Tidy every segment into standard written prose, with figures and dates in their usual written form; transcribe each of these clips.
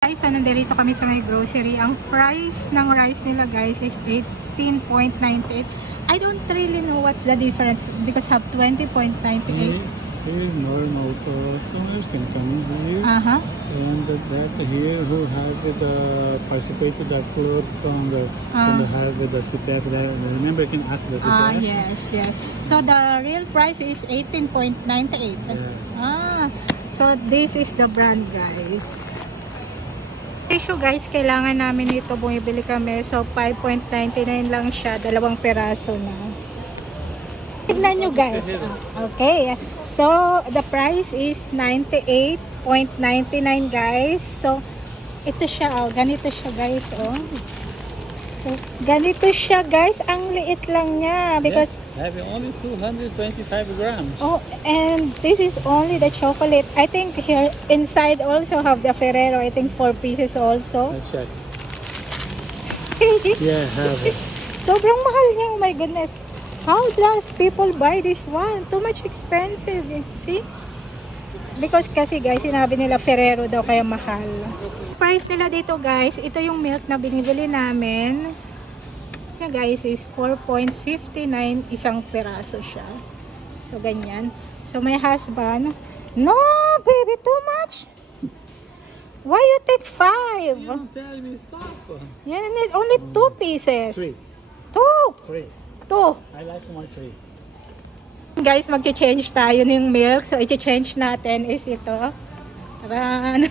Guys, so nandito kami sa may grocery. Ang price ng rice nila guys is 18.98. I don't really know what's the difference because have 20.98. Here normal customers can come here. And that here who have the participated that cloth from the have the CPF there. Remember, you can ask the CPF. Yes. So the real price is 18.98. Yeah. So this is the brand guys. Issue guys, kailangan namin ito, bumibili kami. So 5.99 lang siya, 2 peraso na. Tignan nyo guys. Okay. So the price is 98.99 guys. So ito siya, ganito siya guys, So ganito siya guys, ang liit lang niya because having only 225 grams. Oh, and this is only the chocolate. I think here inside also have the Ferrero. I think 4 pieces also. Let's check. Yeah, have it. Sobrang mahal niya. Oh my goodness. How does people buy this one? Too much expensive. See? Because kasi guys, sinabi nila Ferrero daw kaya mahal. Price nila dito guys, ito yung milk na binibili namin. Siya guys is 4.59 isang peraso siya. So ganyan. So my husband, no baby, too much. Why you take 5? You don't tell me stop. Yeah, need only 2 pieces. 3. 2. I like more 3. Guys, magche-change tayo ng milk. So i-change natin is ito. Taran.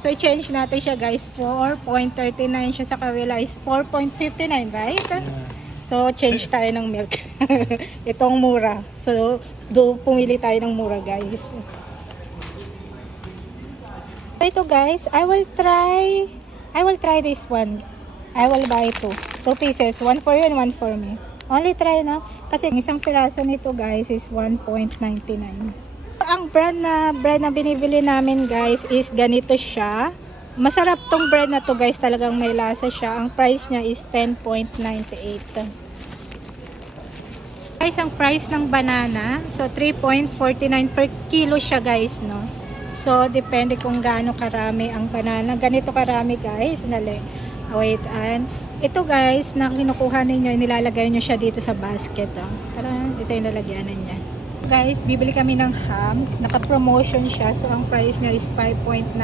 So, i-change natin siya guys. 4.39 siya sa kawila is 4.59, right? Yeah. So, change tayo ng milk. Itong mura. So, pumili tayo ng mura guys. So, ito guys, I will try this one. I will buy 2 pieces. 1 for you and 1 for me. Only try, no? Kasi isang piraso nito guys is 1.99. Ang brand na binibili namin guys is ganito siya. Masarap tong brand na to guys, talagang may lasa siya. Ang price niya is 10.98. Guys, ang price ng banana, so 3.49 per kilo siya guys, no? So depende kung gaano karami ang banana. Ganito karami guys. Wait, and ito guys, na kinukuha ninyo, nilalagay nyo siya dito sa basket. Ito yung lalagyanan niya. Guys, bibili kami ng ham. Naka-promotion siya. So, ang price niya is 5.90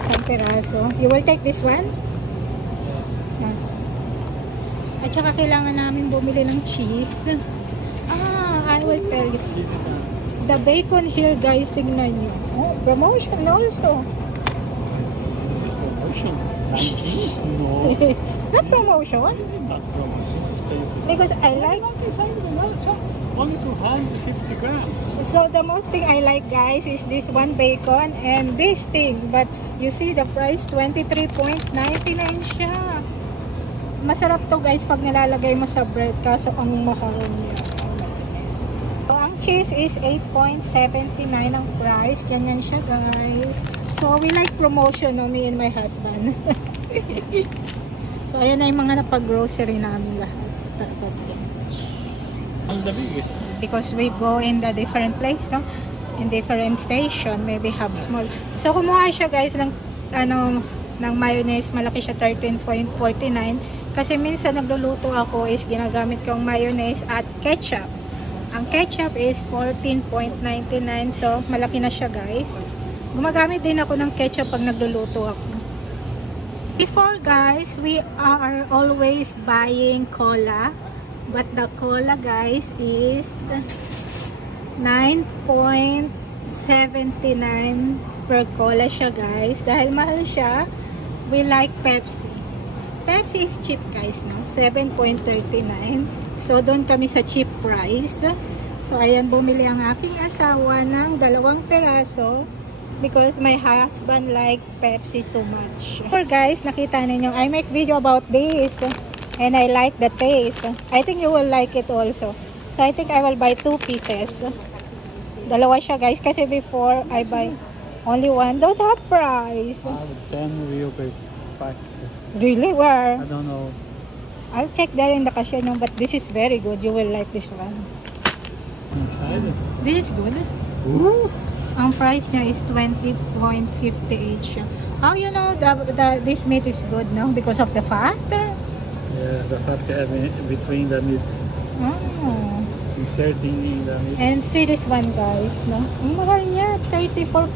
isang peraso. You will take this one? At saka kailangan namin bumili ng cheese. I will tell you. The bacon here, guys, tingnan nyo. Oh, promotion also. This is promotion. No. It's not promotion. Not promotion. Because I like only 250 grams. So the most thing I like guys is this one bacon and this thing, but you see the price 23.99 siya. Masarap to guys pag nilalagay mo sa bread, kaso ang mahal niya. So ang cheese is 8.79 ang price. Ganyan siya guys. So we like promotion, no, me and my husband. So ayan na yung mga napag-grocery namin lahat. Tapos because we go in the different place, no? In different station, maybe have small. So kumuha siya guys ng ng mayonnaise, malaki siya 13.49 kasi minsan nagluluto ako is ginagamit kong mayonnaise at ketchup. Ang ketchup is 14.99, so malaki na siya guys. Gumagamit din ako ng ketchup pag nagluluto ako. Before guys, we are always buying cola. But the cola guys is 9.79 per cola siya guys. Dahil mahal siya, we like Pepsi. Pepsi is cheap guys, no? 7.39. So doon kami sa cheap price. So ayan, bumili ang aking asawa ng 2 peraso because my husband like Pepsi too much. For guys, nakita ninyo, I make video about this. And I like the taste. I think you will like it also. So I think I will buy 2 pieces. Dalawa siya guys. Kasi before I buy only 1. Don't have price. 10 real per pack. Really? Where? I don't know. I'll check there in the cashier. No, but this is very good. You will like this one. Inside? This is good. Ooh. Ang price niya is 20.58 siya. How you know this meat is good, no? Because of the fat? Yeah, the fat between the meat. Oh. Inserting the meat. And see this one, guys, no? Ang mahal niya, 34.76.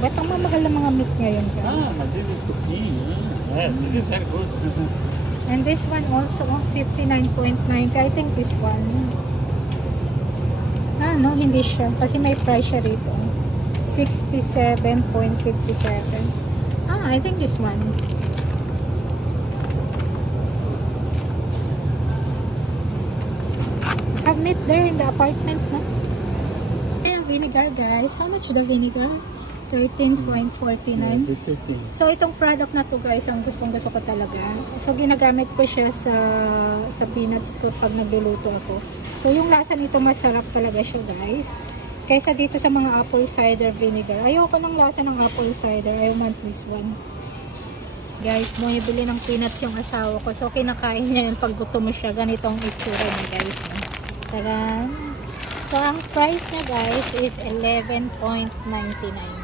Ba't ang mamahal ng mga meat ngayon, guys? But this is cooking. Yeah, this is very good. And this one also, 59.90. I think this one. No, hindi siya. Kasi may price siya rito. 67.57. I think this one. Have meat there in the apartment, no? And vinegar, guys. How much the vinegar? 13.49. So itong product na to, guys, ang gustong-gusto ko talaga. So ginagamit ko siya sa peanuts ko pag nagluluto ako. So yung lasa nito masarap talaga siya, guys. Kaysa dito sa mga apple cider vinegar. Ayoko ng lasa ng apple cider. I want this one. Guys, bumibili ng peanuts yung asawa ko. So kinakain niya yun pag gutom mo siya. Ganitong itsura niya, guys. Taran. So ang price niya, guys, is 11.99.